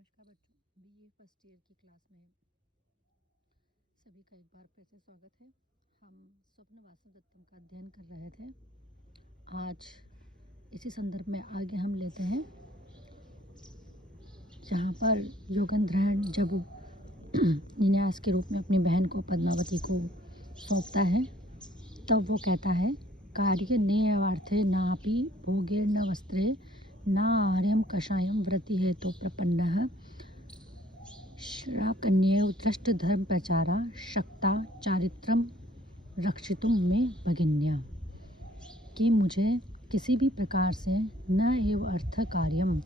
नमस्कार बच्चों, BA first year की क्लास में सभी का एक बार फिर से स्वागत है। हम स्वप्न वासव दत्तम का अध्ययन कर रहे थे। आज इसी संदर्भ में आगे हम लेते हैं, जहाँ पर योगेंद्रहण जब निन्यास के रूप में अपनी बहन को पद्मावती को सौंपता है, तब वो कहता है, कार्य नेयवार्थे नापि भोगे न वस्त्रे न आहार्यम कषायम व्रति हेतु प्रपन्नः श्राकन्येव दृष्ट धर्म प्रचारा शक्ता चारित्रम रक्षितुम में भगिन्या। कि मुझे किसी भी प्रकार से न एव अर्थ कार्यम,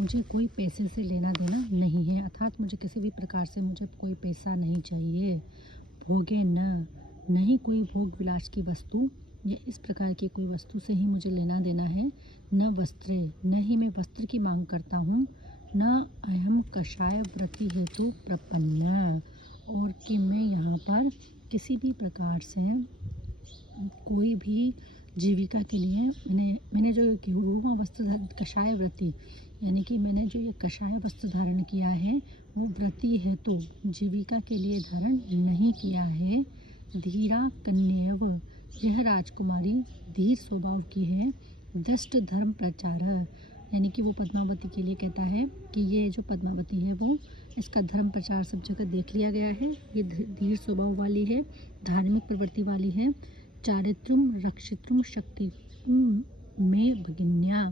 मुझे कोई पैसे से लेना देना नहीं है, अर्थात मुझे किसी भी प्रकार से मुझे कोई पैसा नहीं चाहिए। भोगे न, नहीं कोई भोग विलास की वस्तु या इस प्रकार की कोई वस्तु से ही मुझे लेना देना है। न वस्त्रे, न ही मैं वस्त्र की मांग करता हूँ। न अहम कषाय व्रति हेतु प्रपन्न, और कि मैं यहाँ पर किसी भी प्रकार से कोई भी जीविका के लिए मैंने जो गेरुआ वस्त्र कषाय व्रति, यानी कि मैंने जो ये कषाय वस्त्र धारण किया है वो व्रति हेतु जीविका के लिए धारण नहीं किया है। धीरा कन्यव, यह राजकुमारी धीर स्वभाव की है। दृष्ट धर्म प्रचार, यानी कि वो पद्मावती के लिए कहता है कि ये जो पद्मावती है वो इसका धर्म प्रचार सब जगह देख लिया गया है, ये धीर स्वभाव वाली है, धार्मिक प्रवृत्ति वाली है। चारित्रम रक्षित्रम शक्ति में भगिन्या,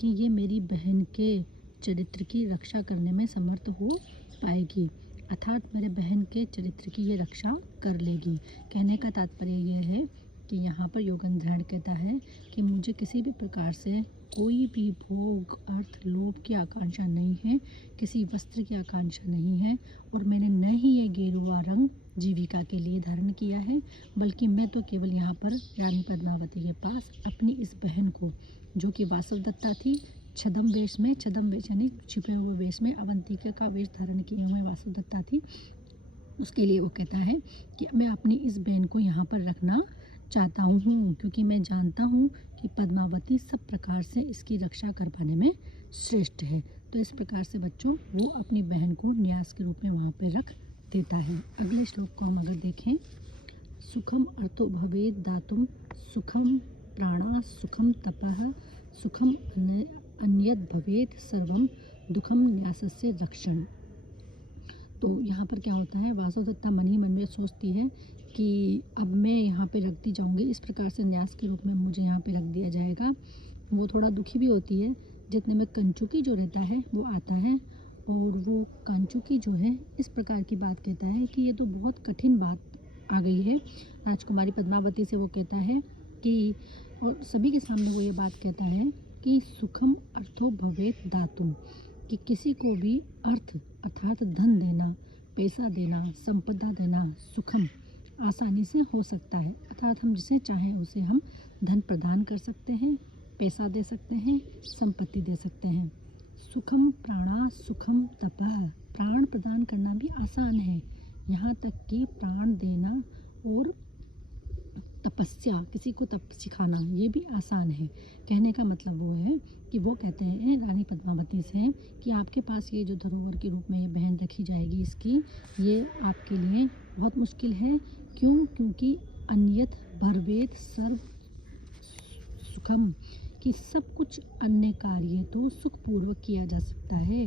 कि ये मेरी बहन के चरित्र की रक्षा करने में समर्थ हो पाएगी, अर्थात मेरे बहन के चरित्र की ये रक्षा कर लेगी। कहने का तात्पर्य यह है कि यहाँ पर योगेंद्रहण कहता है कि मुझे किसी भी प्रकार से कोई भी भोग अर्थ लोभ की आकांक्षा नहीं है, किसी वस्त्र की आकांक्षा नहीं है, और मैंने न ही ये गेरुआ रंग जीविका के लिए धारण किया है, बल्कि मैं तो केवल यहाँ पर रानी पद्मावती के पास अपनी इस बहन को, जो कि वासवदत्ता थी, छद्म वेश यानी छिपे हुए वेश में अवंतिका का वेश धारण किए हुए वासवदत्ता थी, उसके लिए वो कहता है कि मैं अपनी इस बहन को यहाँ पर रखना चाहता हूँ, क्योंकि मैं जानता हूँ कि पद्मावती सब प्रकार से इसकी रक्षा कर पाने में श्रेष्ठ है। तो इस प्रकार से बच्चों वो अपनी बहन को न्यास के रूप में वहाँ पे रख देता है। अगले श्लोक को हम अगर देखें, सुखम अर्थो भवेद दातुम सुखम प्राणा सुखम तपः सुखम अन्यद भवेद सर्वम दुखम न्यासस्य रक्षण। तो यहाँ पर क्या होता है, वासवदत्ता मन ही मन में सोचती है कि अब मैं यहाँ पे रख दी जाऊँगी, इस प्रकार से न्यास के रूप में मुझे यहाँ पे रख दिया जाएगा। वो थोड़ा दुखी भी होती है। जितने में कंचुकी जो रहता है वो आता है, और वो कंचुकी जो है इस प्रकार की बात कहता है कि ये तो बहुत कठिन बात आ गई है। राजकुमारी पद्मावती से वो कहता है कि, और सभी के सामने वो ये बात कहता है कि सुखम अर्थो भवेत दातुम, कि किसी को भी अर्थ अर्थात धन देना, पैसा देना, संपदा देना सुखम आसानी से हो सकता है, अर्थात हम जिसे चाहें उसे हम धन प्रदान कर सकते हैं, पैसा दे सकते हैं, संपत्ति दे सकते हैं। सुखम प्राणा सुखम तपः, प्राण प्रदान करना भी आसान है, यहाँ तक कि प्राण देना और तपस्या, किसी को तप सिखाना, ये भी आसान है। कहने का मतलब वो है कि वो कहते हैं रानी पद्मावती से कि आपके पास ये जो धरोहर के रूप में ये बहन रखी जाएगी इसकी, ये आपके लिए बहुत मुश्किल है। क्यों? क्योंकि अन्यत भरवेद सर्व सुखम, कि सब कुछ अन्य कार्य तो सुखपूर्वक किया जा सकता है,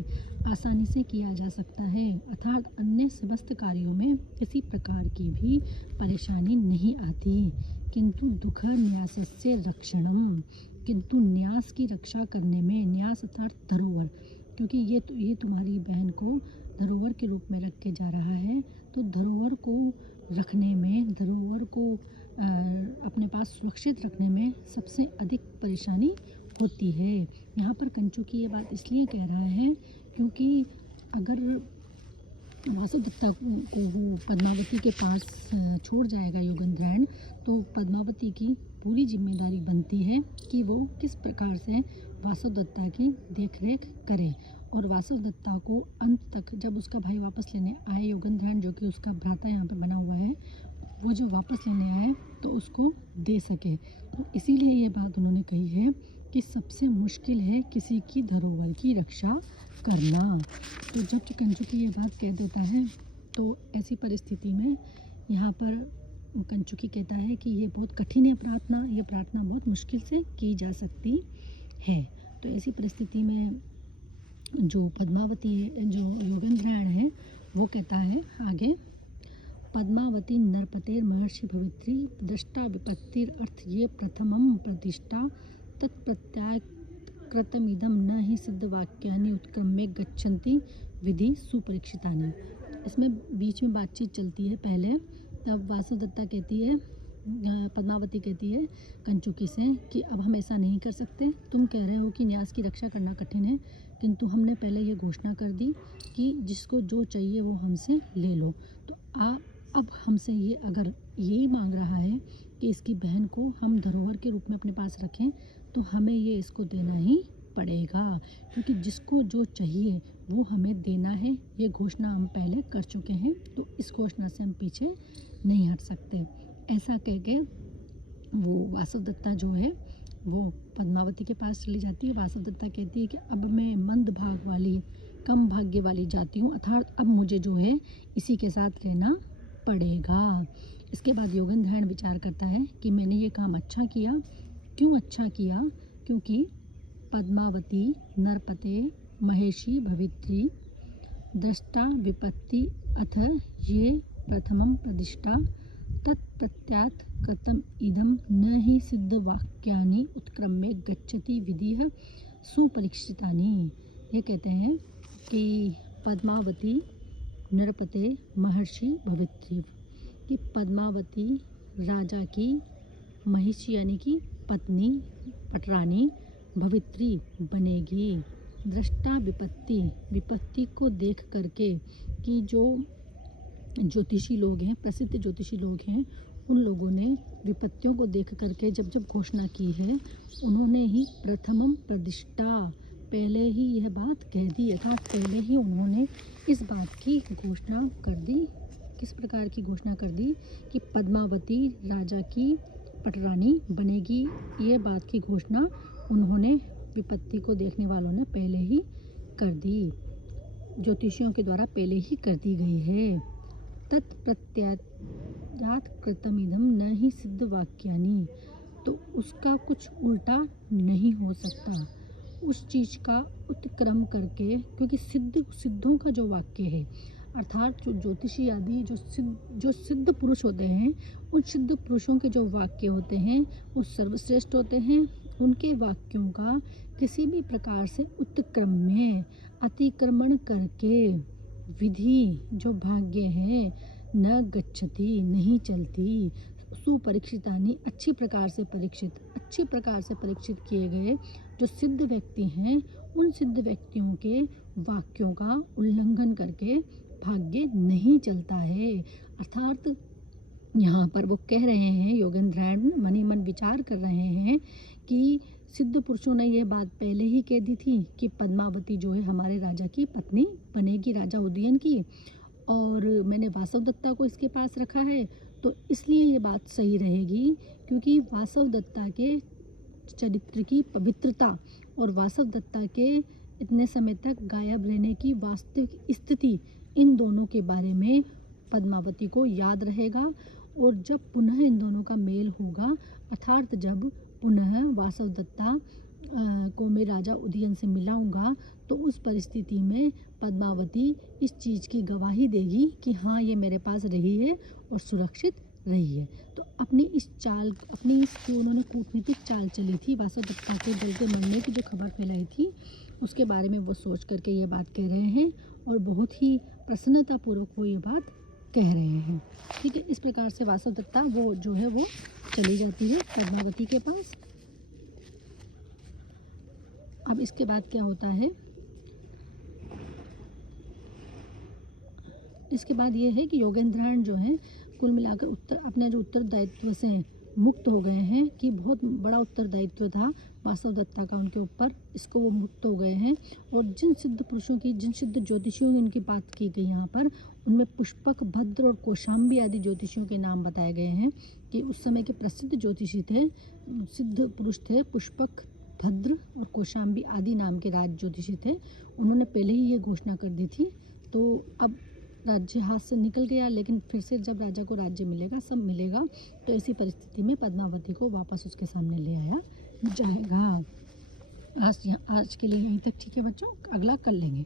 आसानी से किया जा सकता है, अर्थात अन्य समस्त कार्यों में किसी प्रकार की भी परेशानी नहीं आती। किंतु दुख न्यासस्य रक्षणम, किंतु न्यास की रक्षा करने में, न्यास अर्थात धरोहर, क्योंकि ये तुम्हारी बहन को धरोहर के रूप में रख के जा रहा है, तो धरोहर को रखने में, धरोहर को अपने पास सुरक्षित रखने में सबसे अधिक परेशानी होती है। यहाँ पर कंचुकी ये बात इसलिए कह रहा है क्योंकि अगर वासुदत्ता को वो पद्मावती के पास छोड़ जाएगा योगेंद्रहण, तो पद्मावती की पूरी जिम्मेदारी बनती है कि वो किस प्रकार से वासुदत्ता की देखरेख करे, और वासुदत्ता को अंत तक, जब उसका भाई वापस लेने आए योगेंद्रहण, जो कि उसका भ्राता यहाँ पे बना हुआ है, वो जो वापस लेने आए तो उसको दे सके। तो इसीलिए ये बात उन्होंने कही है कि सबसे मुश्किल है किसी की धरोहर की रक्षा करना। तो जब कंचुकी ये बात कह देता है तो ऐसी परिस्थिति में यहाँ पर कंचुकी कहता है कि ये बहुत कठिन है प्रार्थना, ये प्रार्थना बहुत मुश्किल से की जा सकती है। तो ऐसी परिस्थिति में जो पद्मावती है, जो योगेंद्रायण है, वो कहता है आगे, पद्मावती नरपतेर महर्षि भवित्री दृष्टा विपत्तिर अर्थ ये प्रथमम प्रतिष्ठा तत्प्रत्याय कृतमिदम न ही सिद्ध वाक्यानि उत्क्रम्य गच्छन्ति विधि सुपरीक्षितानि। इसमें बीच में बातचीत चलती है। पहले तब वासुदत्ता कहती है, पद्मावती कहती है कंचुकी से कि अब हम ऐसा नहीं कर सकते, तुम कह रहे हो कि न्यास की रक्षा करना कठिन है, किंतु हमने पहले ये घोषणा कर दी कि जिसको जो चाहिए वो हमसे ले लो। तो अब हमसे ये अगर यही मांग रहा है कि इसकी बहन को हम धरोहर के रूप में अपने पास रखें, तो हमें ये इसको देना ही पड़ेगा, क्योंकि जिसको जो चाहिए वो हमें देना है। ये घोषणा हम पहले कर चुके हैं, तो इस घोषणा से हम पीछे नहीं हट सकते। ऐसा कह के वो वासुदत्ता जो है वो पद्मावती के पास चली जाती है। वासुदत्ता कहती है कि अब मैं मंद भाग वाली, कम भाग्य वाली जाती हूँ, अर्थात अब मुझे जो है इसी के साथ रहना पड़ेगा। इसके बाद योगेंद्रायण विचार करता है कि मैंने ये काम अच्छा किया। क्यों अच्छा किया? क्योंकि पद्मावती नरपते महेशी भवित्री दृष्टा विपत्ति अथ ये प्रथमं प्रतिष्ठा तत्प्रत्यात कृतम इदम न ही सिद्ध वाक्यानि उत्क्रम्य गच्छति विधिः सुपरीक्षितानि। ये कहते हैं कि पद्मावती नरपते महर्षि भवित्री, कि पद्मावती राजा की महिषी यानी कि पत्नी पटरानी भवित्री बनेगी। दृष्टा विपत्ति, विपत्ति को देख करके, कि जो ज्योतिषी लोग हैं, प्रसिद्ध ज्योतिषी लोग हैं, उन लोगों ने विपत्तियों को देख करके जब जब घोषणा की है, उन्होंने ही प्रथमम प्रतिष्ठा, पहले ही यह बात कह दी, अर्थात पहले ही उन्होंने इस बात की घोषणा कर दी। किस प्रकार की घोषणा कर दी? कि पद्मावती राजा की पटरानी बनेगी। ये बात की घोषणा उन्होंने, विपत्ति को देखने वालों ने पहले ही कर दी, ज्योतिषियों के द्वारा पहले ही कर दी गई है। तत्प्रत्यात कृतमिदम न ही सिद्ध वाक्यानि, तो उसका कुछ उल्टा नहीं हो सकता, उस चीज़ का उत्क्रम करके, क्योंकि सिद्धों का जो वाक्य है, अर्थात जो ज्योतिषी आदि जो सिद्ध पुरुष होते हैं, उन सिद्ध पुरुषों के जो वाक्य होते हैं वो सर्वश्रेष्ठ होते हैं। उनके वाक्यों का किसी भी प्रकार से उत्क्रम्य, अतिक्रमण करके विधि जो भाग्य है न गच्छति, नहीं चलती। सुपरीक्षितानि, अच्छी प्रकार से परीक्षित किए गए जो सिद्ध व्यक्ति हैं, उन सिद्ध व्यक्तियों के वाक्यों का उल्लंघन करके भाग्य नहीं चलता है। अर्थात यहाँ पर वो कह रहे हैं, योगेंद्रायण मन ही मन विचार कर रहे हैं कि सिद्ध पुरुषों ने यह बात पहले ही कह दी थी कि पद्मावती जो है हमारे राजा की पत्नी बनेगी, राजा उदयन की, और मैंने वासवदत्ता को इसके पास रखा है, तो इसलिए ये बात सही रहेगी, क्योंकि वासवदत्ता के चरित्र की पवित्रता और वासवदत्ता के इतने समय तक गायब रहने की वास्तविक स्थिति, इन दोनों के बारे में पद्मावती को याद रहेगा। और जब पुनः इन दोनों का मेल होगा, अर्थात जब पुनः वासवदत्ता को मैं राजा उदयन से मिलाऊंगा, तो उस परिस्थिति में पद्मावती इस चीज़ की गवाही देगी कि हाँ, ये मेरे पास रही है और सुरक्षित रही है। तो अपनी इस जो उन्होंने कूटनीतिक चाल चली थी, वासवदत्ता के जलते मरने की जो खबर फैलाई थी, उसके बारे में वो सोच करके ये बात कह रहे हैं, और बहुत ही प्रसन्नतापूर्वक वो ये बात कह रहे हैं। ठीक है, इस प्रकार से वासवदत्ता वो जो है वो चली जाती है पद्मावती के पास। अब इसके बाद क्या होता है? इसके बाद ये है कि योगेंद्रायण जो है कुल मिलाकर अपने जो उत्तरदायित्व से मुक्त हो गए हैं, कि बहुत बड़ा उत्तरदायित्व था वासवदत्ता का उनके ऊपर, इसको वो मुक्त हो गए हैं। और जिन सिद्ध पुरुषों की, जिन सिद्ध ज्योतिषियों की उनकी बात की गई यहाँ पर, उनमें पुष्पक, भद्र और कौशाम्बी आदि ज्योतिषियों के नाम बताए गए हैं, कि उस समय के प्रसिद्ध ज्योतिषी थे, सिद्ध पुरुष थे पुष्पक, भद्र और कौशाम्बी आदि नाम के राज ज्योतिषी थे, उन्होंने पहले ही ये घोषणा कर दी थी। तो अब राज्य हाथ से निकल गया, लेकिन फिर से जब राजा को राज्य मिलेगा, सब मिलेगा, तो ऐसी परिस्थिति में पद्मावती को वापस उसके सामने ले आया जाएगा। आज के लिए यहीं तक ठीक है बच्चों, अगला कल लेंगे।